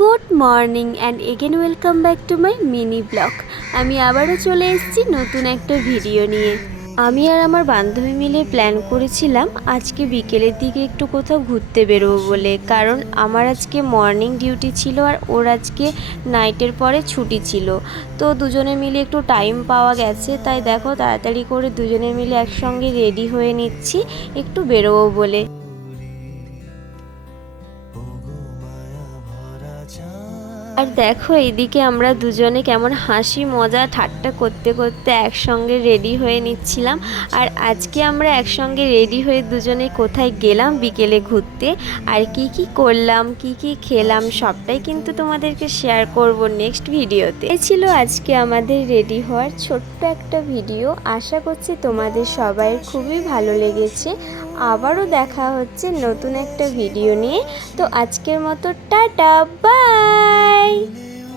Good morning and again welcome back to my mini blog. আমি আবারও চলে এসেছি নতুন একটা ভিডিও নিয়ে। আমি আর আমার বান্ধবী মিলে প্ল্যান করেছিলাম আজকে বিকেলের দিকে একটু কোথাও ঘুরতে বেরোবো বলে, কারণ আমার আজকে মর্নিং ডিউটি ছিল আর ওর আজকে নাইটের পরে ছুটি ছিল। তো দুজনে মিলে একটু টাইম পাওয়া গেছে, তাই দেখো তাড়াতাড়ি করে দুজনে মিলে একসঙ্গে রেডি হয়ে নিচ্ছি একটু বেরোবো বলে। আর দেখো এইদিকে আমরা দুজনে কেমন হাসি মজা ঠাট্টা করতে করতে একসঙ্গে রেডি হয়ে নিচ্ছিলাম। আর আজকে আমরা একসঙ্গে রেডি হয়ে দুজনে কোথায় গেলাম বিকেলে ঘুরতে, আর কি কি করলাম কি কি খেলাম সবটাই কিন্তু তোমাদেরকে শেয়ার করব নেক্সট ভিডিওতে। এই ছিল আজকে আমাদের রেডি হওয়ার ছোট্ট একটা ভিডিও। আশা করছি তোমাদের সবাইয়ের খুবই ভালো লেগেছে। আবারও দেখা হচ্ছে নতুন একটা ভিডিও নিয়ে। তো আজকের মতো টাটা, বাই।